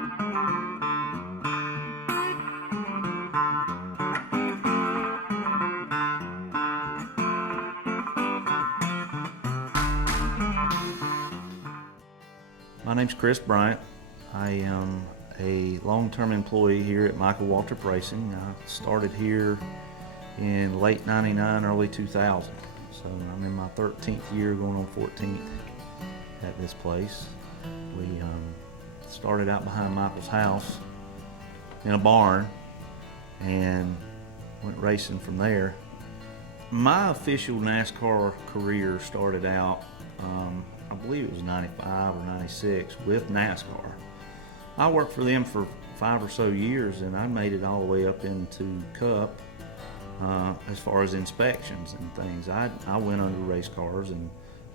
My name's Chris Bryant. I am a long-term employee here at Michael Waltrip Racing. I started here in late '99, early 2000. So I'm in my 13th year, going on 14th at this place. We started out behind Michael's house in a barn and went racing from there. My official NASCAR career started out, I believe it was 95 or 96 with NASCAR. I worked for them for 5 or so years, and I made it all the way up into Cup as far as inspections and things. I went under race cars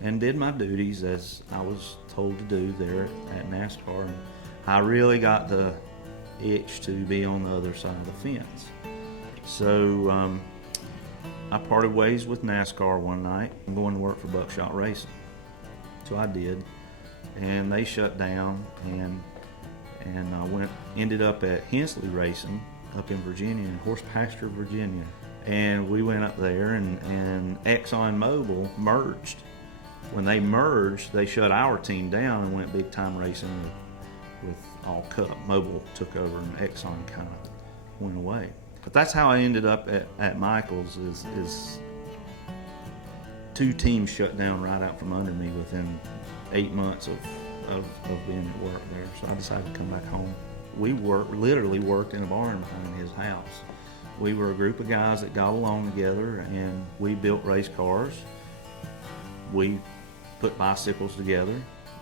and did my duties as I was told to do there at NASCAR. And I really got the itch to be on the other side of the fence. So I parted ways with NASCAR one night and going to work for Buckshot Racing. So I did, and they shut down, and ended up at Hensley Racing up in Virginia, in Horse Pasture, Virginia. And we went up there, and ExxonMobil merged. When they merged, they shut our team down and went big time racing with all Cup. Mobil took over, and Exxon kind of went away. But that's how I ended up at Michael's. Is 2 teams shut down right out from under me within 8 months of being at work there. So I decided to come back home. We literally worked in a barn behind his house. We were a group of guys that got along together, and we built race cars. We put bicycles together.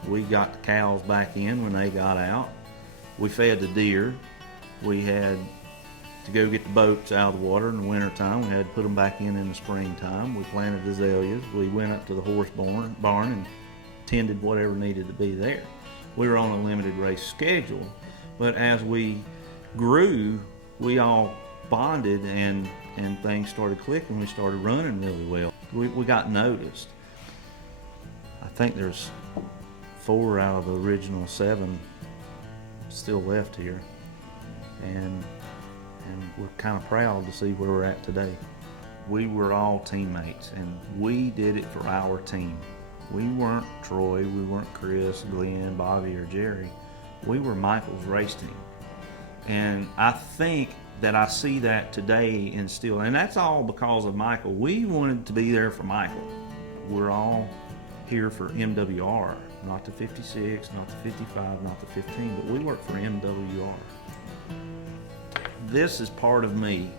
We got the cows back in when they got out. We fed the deer. We had to go get the boats out of the water in the wintertime. We had to put them back in the springtime. We planted azaleas. We went up to the horse barn and tended whatever needed to be there. We were on a limited race schedule, but as we grew, we all bonded and things started clicking. We started running really well. We got noticed. I think there's 4 out of the original 7 still left here, and we're kind of proud to see where we're at today. We were all teammates, and we did it for our team. We weren't Troy, we weren't Chris, Glenn, Bobby, or Jerry. We were Michael's race team. And I think that I see that today and still, and that's all because of Michael. We wanted to be there for Michael. We're all here for MWR, not the 56, not the 55, not the 15, but we work for MWR. This is part of me.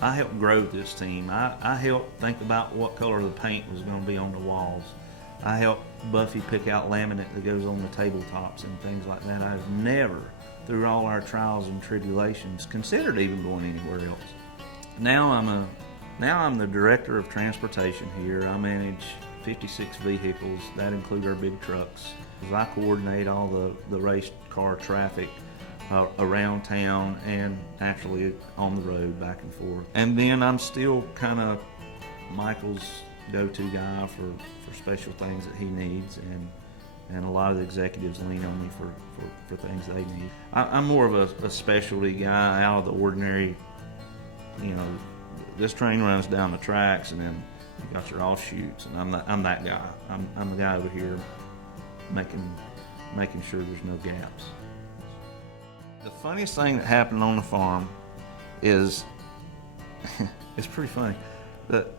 I helped grow this team. I helped think about what color the paint was going to be on the walls. I helped Buffy pick out laminate that goes on the tabletops and things like that. I've never, through all our trials and tribulations, considered even going anywhere else. Now I'm the director of transportation here. I manage 56 vehicles. That include our big trucks. I coordinate all the race car traffic around town and actually on the road back and forth. And then I'm still kind of Michael's go-to guy for special things that he needs, and a lot of the executives lean on me for things they need. I'm more of a specialty guy, out of the ordinary. You know, this train runs down the tracks, and then you got your offshoots, and I'm that guy. I'm the guy over here making sure there's no gaps. The funniest thing that happened on the farm is, it's pretty funny, that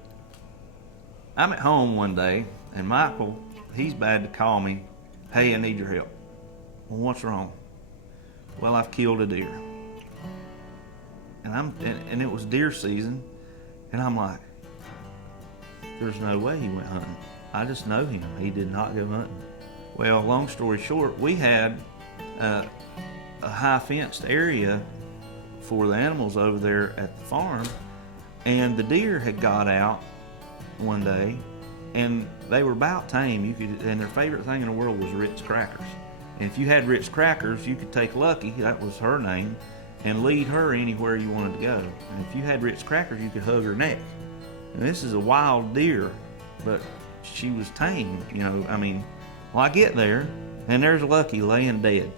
I'm at home one day, and Michael, he's bad to call me, "Hey, I need your help." "Well, what's wrong?" "Well, I've killed a deer." And it was deer season, and I'm like, there's no way he went hunting. I just know him. He did not go hunting. Well, long story short, we had a high fenced area for the animals over there at the farm, and the deer had got out one day, and they were about tame. And their favorite thing in the world was Ritz crackers. And if you had Ritz crackers, you could take Lucky, that was her name, and lead her anywhere you wanted to go. And if you had Ritz crackers, you could hug her neck. And this is a wild deer, but she was tame, you know. I mean, well, I get there, and there's Lucky laying dead.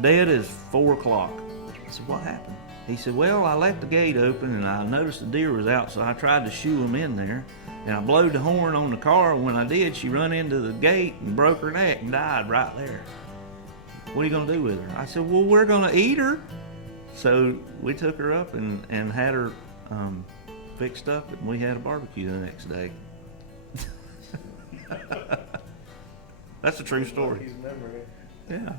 dead as 4 o'clock. I said, what happened? He said, well, I left the gate open and I noticed the deer was out, so I tried to shoo him in there. And I blowed the horn on the car. When I did, she run into the gate and broke her neck and died right there. What are you going to do with her? I said, well, we're going to eat her. So we took her up and had her fixed up, and we had a barbecue the next day. That's a true story. Yeah.